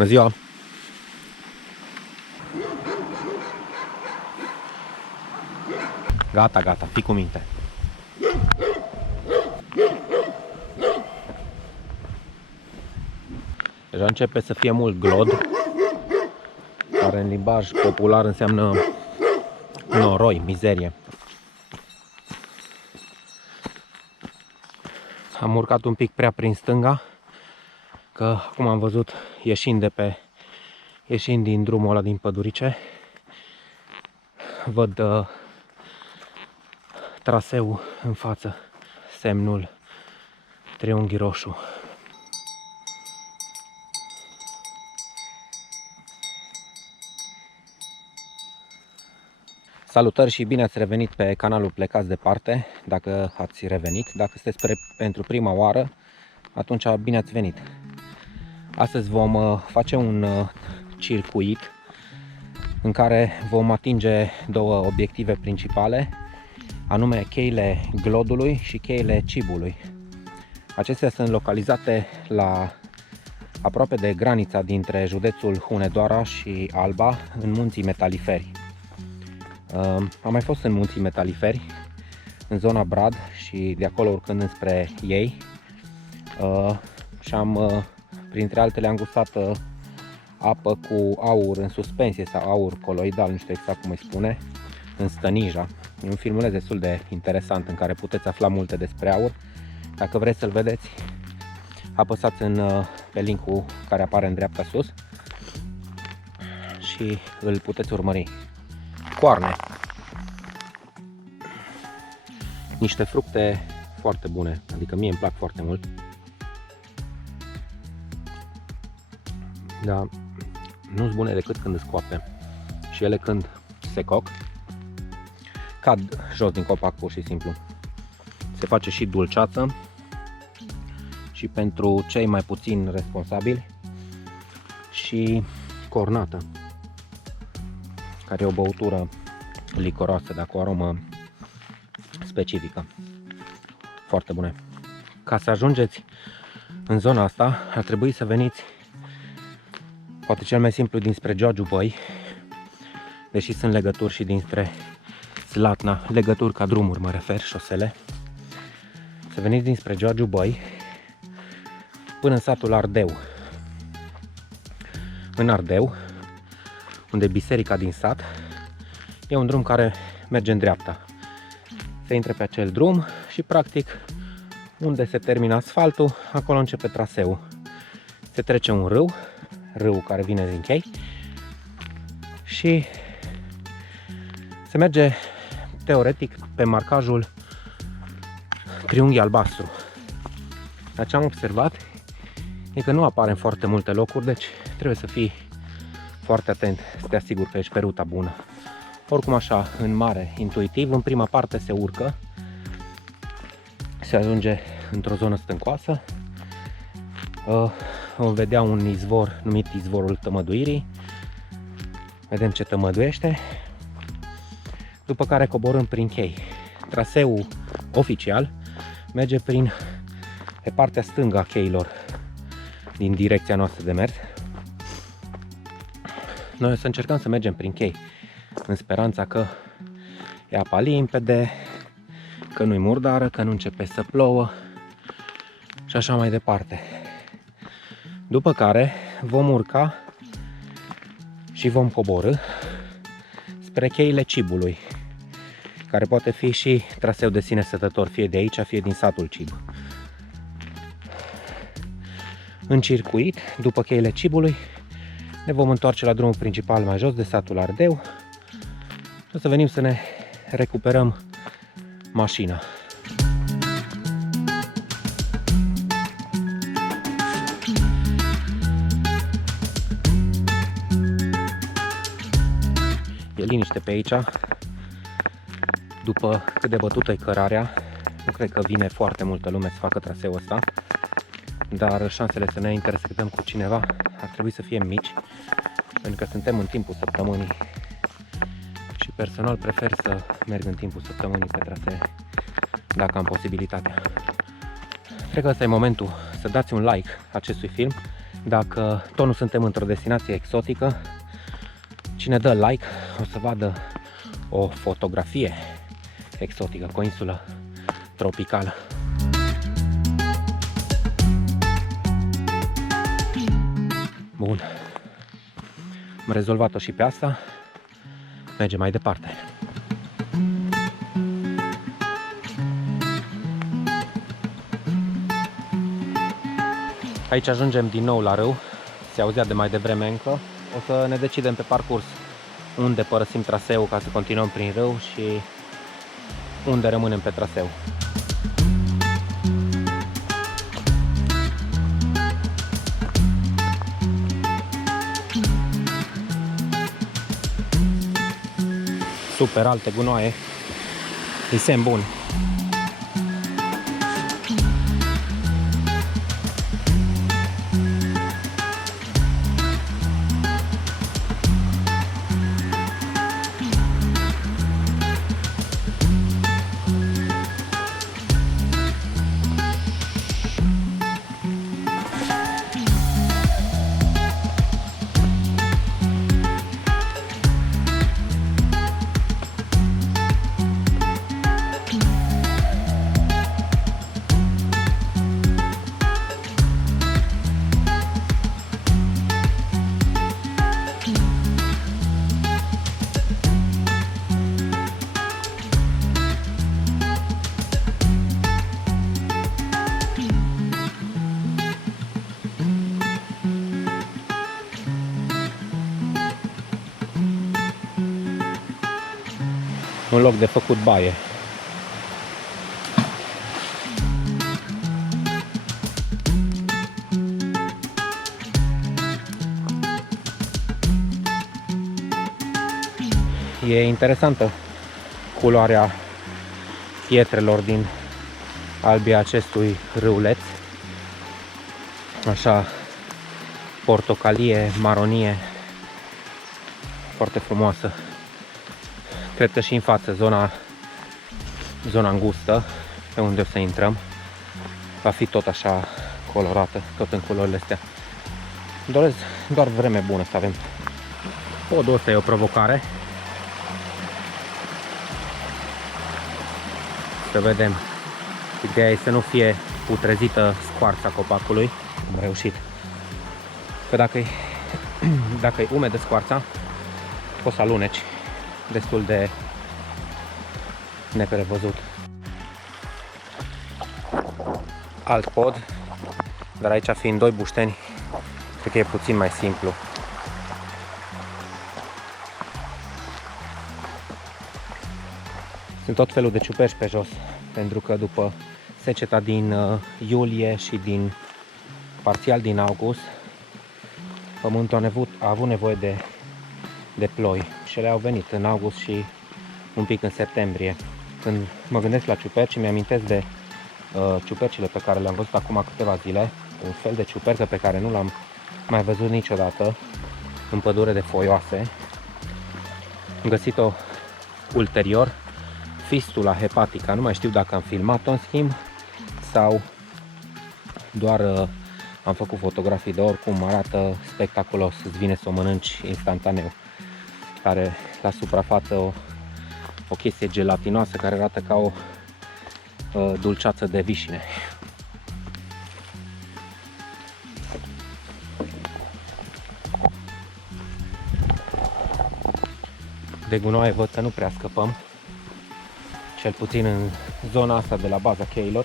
Bună ziua! Gata, gata, fii cu minte. Deja începe să fie mult glod, care în limbaj popular înseamnă noroi, mizerie. Am urcat un pic prea prin stânga, că acum am văzut ieșind din drumul ăla din pădurice, văd traseul în față, semnul triunghi roșu. Salutări și bine ați revenit pe canalul Plecați Departe, dacă ați revenit. Dacă sunteți pentru prima oară, atunci bine ați venit. Astăzi vom face un circuit în care vom atinge două obiective principale, anume cheile Glodului și cheile Cibului. Acestea sunt localizate aproape de granița dintre județul Hunedoara și Alba, în munții Metaliferi. Am mai fost în munții Metaliferi, în zona Brad, și de acolo urcând înspre ei, și printre altele am gustat apă cu aur în suspensie sau aur coloidal, nu știu exact cum îi spune, în Stănija. E un filmuleț destul de interesant în care puteți afla multe despre aur. Dacă vreți să-l vedeți, apăsați pe linkul care apare în dreapta sus și îl puteți urmări. Coarne. Niște fructe foarte bune, adică mie îmi plac foarte mult. Dar nu sunt bune decât când îți coapte. Și ele când se coc, cad jos din copac pur și simplu. Se face și dulceață și pentru cei mai puțin responsabili și cornată, care e o băutură licoroasă, dar cu o aromă specifică. Foarte bune. Ca să ajungeți în zona asta, ar trebui să veniți poate cel mai simplu dinspre Giurgiu Băi, deși sunt legături și dinspre Slatna, legături ca drumuri mă refer, șosele. Să veniți dinspre Giurgiu Băi până în satul Ardeu. În Ardeu, unde e biserica din sat, e un drum care merge în dreapta. Se intră pe acel drum și practic unde se termină asfaltul, acolo începe traseul. Se trece un râu care vine din chei și se merge teoretic pe marcajul triunghi albastru. Dar ce am observat e că nu apare în foarte multe locuri, deci trebuie să fii foarte atent să te asiguri că ești pe ruta bună. Oricum așa, în mare, intuitiv, în prima parte se urcă, se ajunge într-o zonă stâncoasă, vom vedea un izvor numit izvorul Tămăduirii, vedem ce tămăduiește, după care coborâm prin chei. Traseul oficial merge pe partea stângă a cheilor din direcția noastră de mers. Noi o să încercăm să mergem prin chei, în speranța că e apa limpede, că nu-i murdară, că nu începe să plouă și așa mai departe. După care vom urca și vom coborî spre cheile Cibului, care poate fi și traseu de sine stătător, fie de aici, fie din satul Cib. În circuit, după cheile Cibului, ne vom întoarce la drumul principal mai jos de satul Ardeu și o să venim să ne recuperăm mașina. E liniște pe aici. După cât de bătută e cărarea, nu cred că vine foarte multă lume să facă traseul ăsta, dar șansele să ne intersectăm cu cineva ar trebui să fie mici, pentru că suntem în timpul săptămânii și personal prefer să merg în timpul săptămânii pe trasee, dacă am posibilitatea. Cred că ăsta e momentul să dați un like acestui film Dacă tot nu suntem într-o destinație exotică, cine dă like o să vadă o fotografie exotică cu o insulă tropicală. Bun, am rezolvat-o și pe asta, mergem mai departe. Aici ajungem din nou la râu, se auzea de mai devreme încă. O să ne decidem pe parcurs unde părăsim traseul ca să continuăm prin râu și unde rămânem pe traseu. Super alte gunoaie, e semn bun. Un loc de făcut baie. E interesantă culoarea pietrelor din albia acestui râuleț. Așa portocalie, maronie, foarte frumoasă. Cred că și în față, zona îngustă, pe unde o să intrăm, va fi tot așa colorată, tot în culorile astea. Îmi doresc doar vreme bună să avem. Podul ăsta e o provocare. Să vedem. Ideea e să nu fie putrezită scoarța copacului. Am reușit. Că dacă e umedă scoarța, poți să aluneci. Destul de neprevăzut. Alt pod, dar aici fiind doi bușteni, cred că e puțin mai simplu. Sunt tot felul de ciuperci pe jos, pentru că după seceta din iulie și parțial din august, pământul a avut nevoie de ploi și ele au venit în august și un pic în septembrie. Când mă gândesc la ciuperci, mi-amintesc de ciupercile pe care le-am văzut acum câteva zile, un fel de ciupercă pe care nu l-am mai văzut niciodată în pădure de foioase. Am găsit-o ulterior, fistula hepatica, nu mai știu dacă am filmat-o în schimb sau doar am făcut fotografii, de oricum arată spectaculos, îți vine să o mănânci instantaneu. Are la suprafață o chestie gelatinoasă care arată ca o dulceață de vișine. De gunoaie văd că nu prea scăpăm, cel puțin în zona asta de la baza cheilor.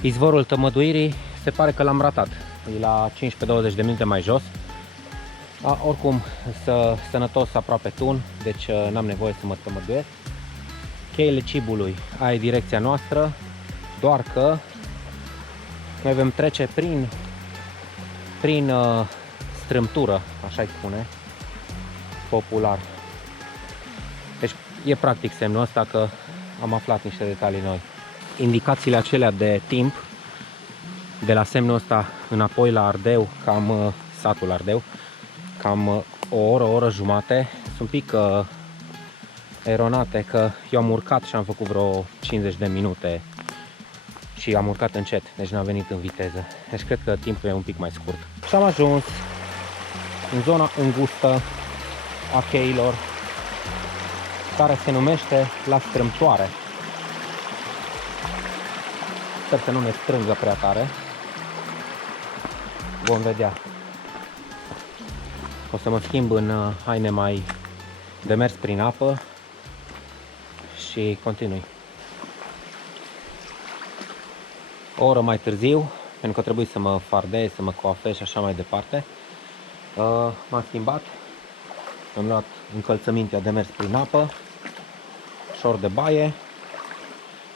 Izvorul tămăduirii se pare că l-am ratat, e la 15-20 de minute mai jos. Oricum, sănătos aproape tun, deci n-am nevoie să mă tămăduiesc. Cheile Cibului, aia e direcția noastră, doar că noi vom trece prin strâmtură, așa-i spune, popular. Deci e practic semnul ăsta că am aflat niște detalii noi. Indicațiile acelea de timp, de la semnul ăsta înapoi la Ardeu, cam satul Ardeu, cam o oră jumate, sunt un pic eronate, că eu am urcat și am făcut vreo 50 de minute și am urcat încet, deci n-a venit în viteză. Deci cred că timpul e un pic mai scurt. Și am ajuns în zona îngustă a cheilor, care se numește La Strâmtoare. Sper să nu ne strângă prea tare. Vom vedea. O să mă schimb în haine mai de mers prin apă și continui. O oră mai târziu, pentru că trebuie să mă fardez, să mă coafez și așa mai departe, m-am schimbat, am luat încălțămintea de mers prin apă, șor de baie.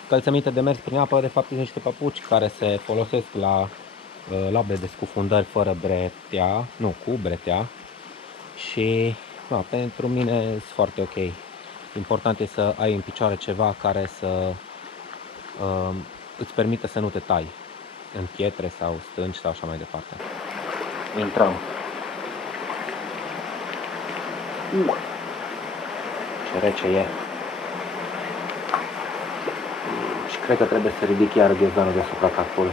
Încălțăminte de mers prin apă, de fapt, sunt niște papuci care se folosesc la labe de scufundări fără bretea, nu, cu bretea. Și pentru mine sunt foarte ok. Important e să ai în picioare ceva care să îți permită să nu te tai în pietre sau stânci sau așa mai departe. Intrăm. Ce rece e. Și cred că trebuie să ridic iar ghiozdanul deasupra capului.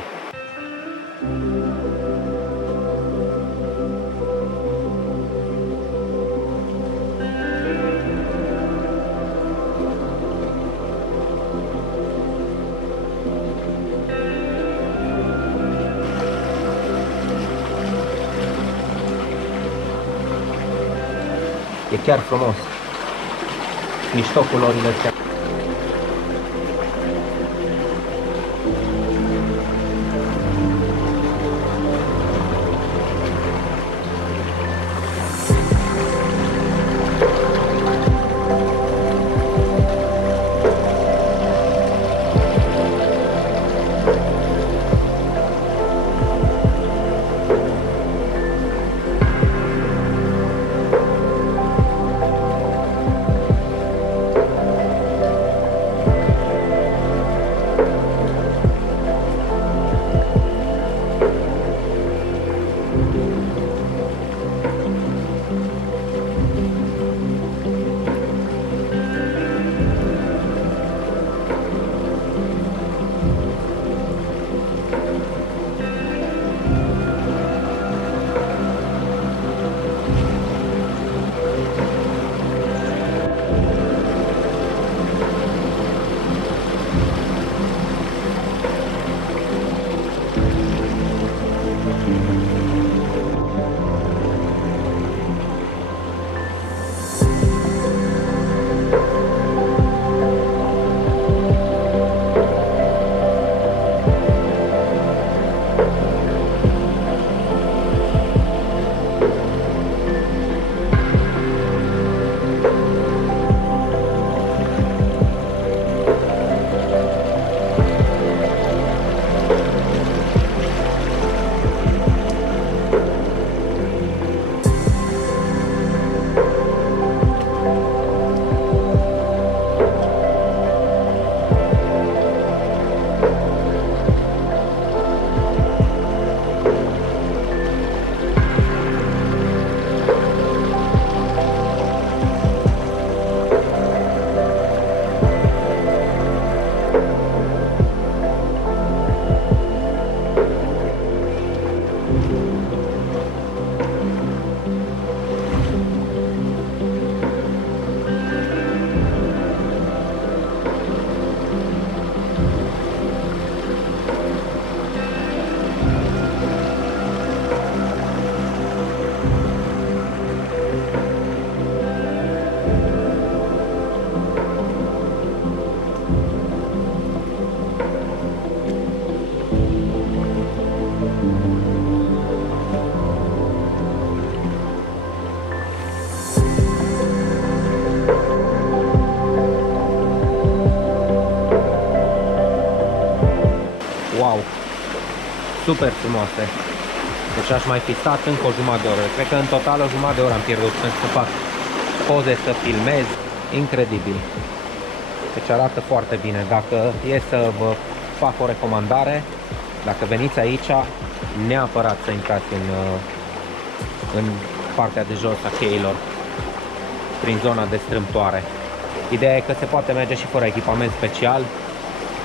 E chiar frumos. Mișto culorile astea. Wow! Super frumoase! Deci aș mai fi stat încă o jumătate de oră. Cred că în total o jumătate de oră am pierdut pentru să fac poze, să filmez. Incredibil! Deci arată foarte bine. Dacă e să vă fac o recomandare, dacă veniți aici, neapărat să intrați în partea de jos a cheilor, prin zona de strâmtoare. Ideea e că se poate merge și fără echipament special,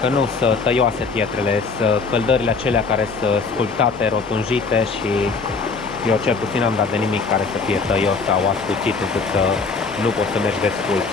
că nu sunt tăioase pietrele, sunt căldările acelea care sunt sculptate, rotunjite și eu cel puțin am dat de nimic care să fie tăios sau ascuțit încât să nu poți să mergi descult.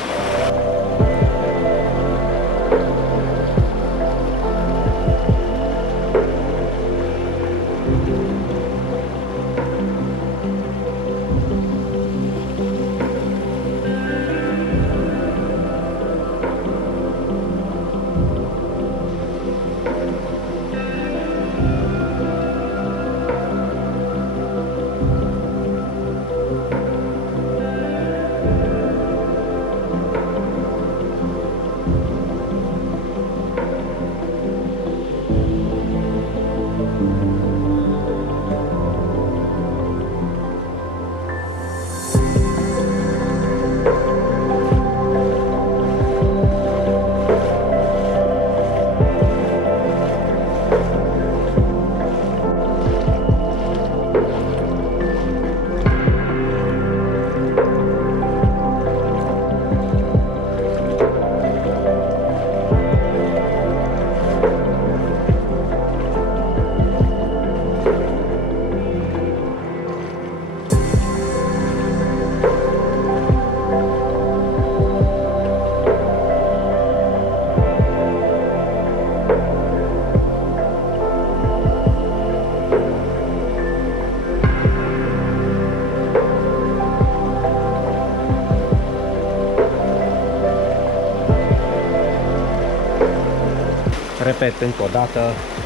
Repet încă o dată,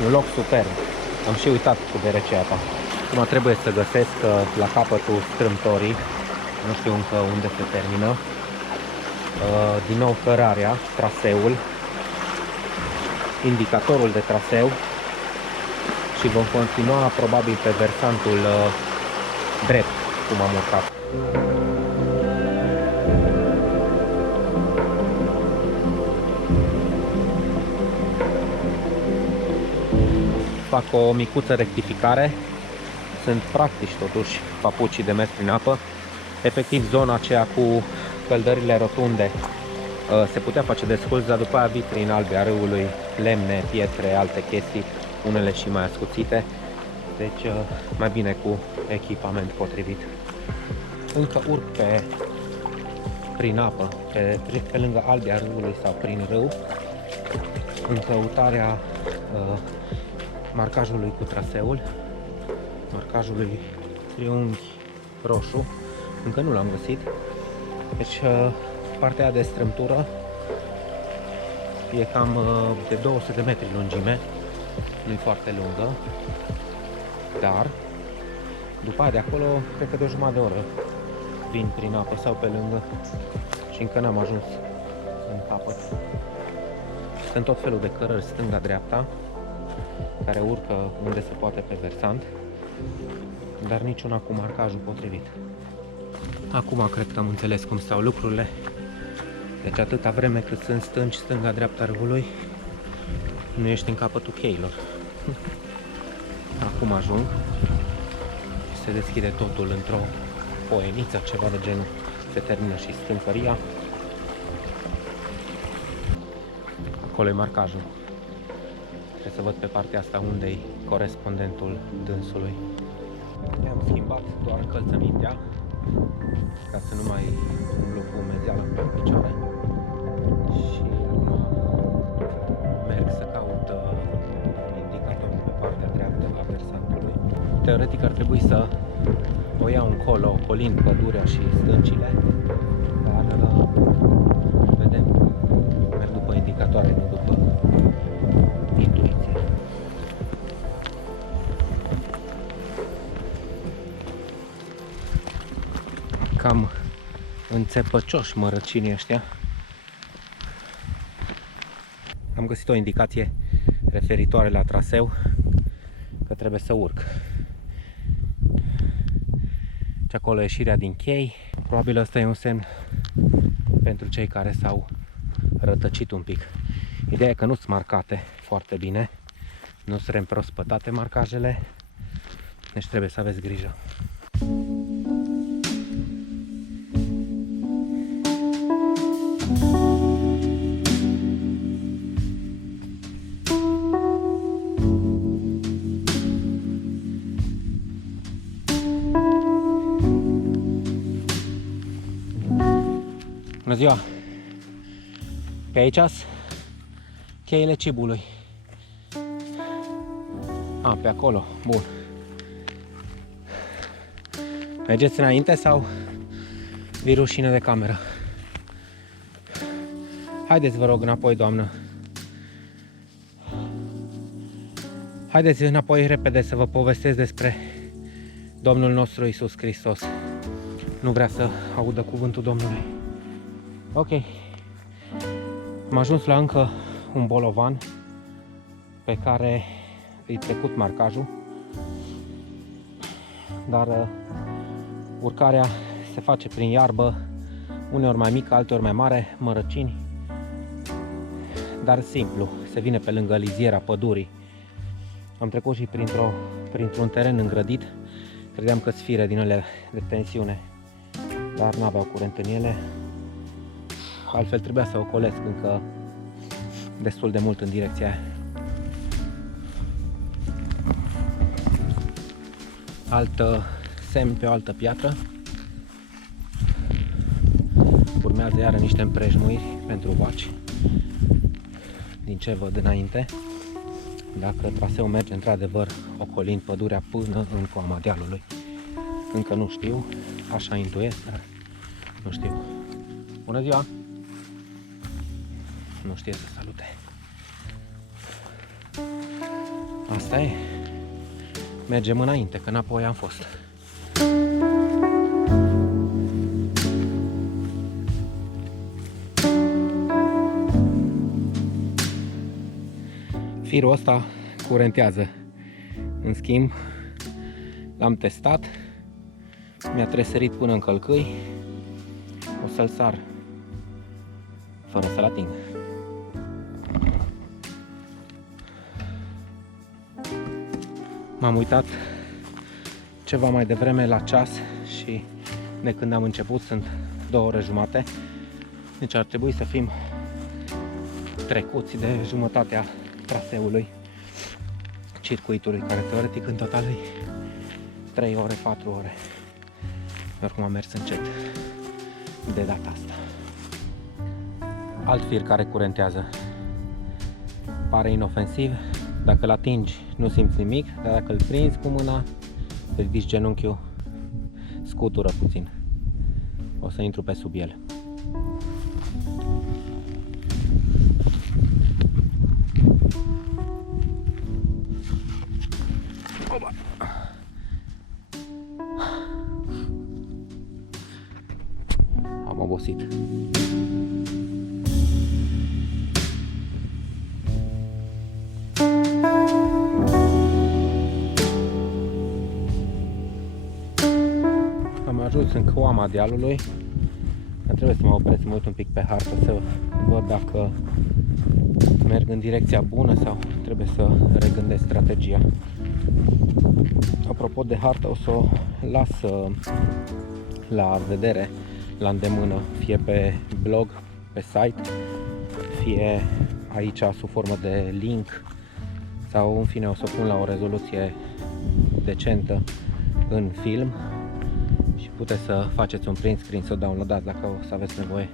un loc superb. Am și uitat cu de rece apa. Acum trebuie să găsesc la capătul strâmtorii, nu știu încă unde se termină, din nou cărarea, traseul, indicatorul de traseu și vom continua probabil pe versantul drept, cum am urcat. Fac o micuță rectificare. Sunt practici totuși papucii de mers prin apă. Efectiv zona aceea cu căldările rotunde se putea face desculț, dar după aia vitrini albe a râului, lemne, pietre, alte chestii, unele și mai ascuțite. Deci mai bine cu echipament potrivit. Încă urc prin apă, pe lângă albia râului sau prin râu, în căutarea marcajului cu traseul, marcajului triunghi roșu. Încă nu l-am găsit. Deci partea aia de strâmtură e cam de 200 de metri lungime, nu e foarte lungă, dar după aia de acolo cred că de o jumătate de oră vin prin apă sau pe lângă și încă n-am ajuns în capăt. Sunt tot felul de cărări stânga-dreapta care urcă unde se poate pe versant, dar niciuna cu marcajul potrivit. Acum cred că am înțeles cum stau lucrurile. Deci atâta vreme cât sunt stânci stânga-dreapta râului, nu ești în capătul cheilor. Acum ajung și se deschide totul într-o poeniță, ceva de genul. Se termină și strâmfăria. Acolo e marcajul. Trebuie să văd pe partea asta unde-i corespondentul dânsului. I-am schimbat doar încălțămintea ca să nu mai umblu cu umezeală pe picioare. Și acum merg să caut indicatorul pe partea dreaptă a versantului. Teoretic ar trebui să o iau încolo, ocolind pădurea și stâncile, dar vedem, merg după indicatoare, nu după intuiție. Cam înțepăcioși mărăcinii ăștia. Am găsit o indicație referitoare la traseu, că trebuie să urc. Și acolo ieșirea din chei. Probabil ăsta e un semn pentru cei care s-au rătăcit un pic. Ideea e că nu sunt marcate foarte bine, nu sunt reîmprospătate marcajele, deci trebuie să aveți grijă. Bună ziua! Pe aici cheile cibului. Pe acolo. Bun. Mergeți înainte sau vi rușine de cameră? Haideți, vă rog, înapoi, doamnă. Haideți înapoi repede să vă povestesc despre Domnul nostru Iisus Hristos. Nu vrea să audă cuvântul Domnului. Ok. Am ajuns la încă un bolovan pe care îi trecut marcajul, dar urcarea se face prin iarbă, uneori mai mică, alteori mai mare, mărăcini, dar simplu, se vine pe lângă liziera pădurii. Am trecut și printr-un teren îngrădit, credeam că sfire din ele de tensiune, dar nu aveau curent în ele, altfel trebuia să ocolesc încă destul de mult în direcția aia. Altă semn pe o altă piatră. Urmează iară niște împrejmuiri pentru vaci, din ce văd înainte. Dacă traseul merge într-adevăr ocolind pădurea până în coama dealului. Încă nu știu, așa intuiesc, dar nu știu. Bună ziua! Nu știe să salute. Asta e. Mergem înainte, că înapoi am fost. Firul ăsta curentează. În schimb, l-am testat. Mi-a tresărit până în călcâi. O să-l sar fără să-l ating. M-am uitat ceva mai devreme la ceas și de când am început sunt 2 ore jumate. Deci ar trebui să fim trecuți de jumătatea traseului circuitului, care teoretic în total e 3 ore, 4 ore. Oricum am mers încet de data asta. Alt fir care curentează. Pare inofensiv. Dacă îl atingi, nu simți nimic, dar dacă îl prinzi cu mâna, îți ridici genunchiul, scutură puțin. O să intru pe sub el. Oba! Am obosit. Am ajuns în coama dealului. Trebuie să mă opresc, să mă uit un pic pe hartă să văd dacă merg în direcția bună sau trebuie să regândesc strategia. Apropo de hartă, o să o las la vedere, la îndemână, fie pe blog, pe site, fie aici sub formă de link, sau în fine o să o pun la o rezoluție decentă în film și puteți să faceți un print screen, să o downloadați dacă o să aveți nevoie.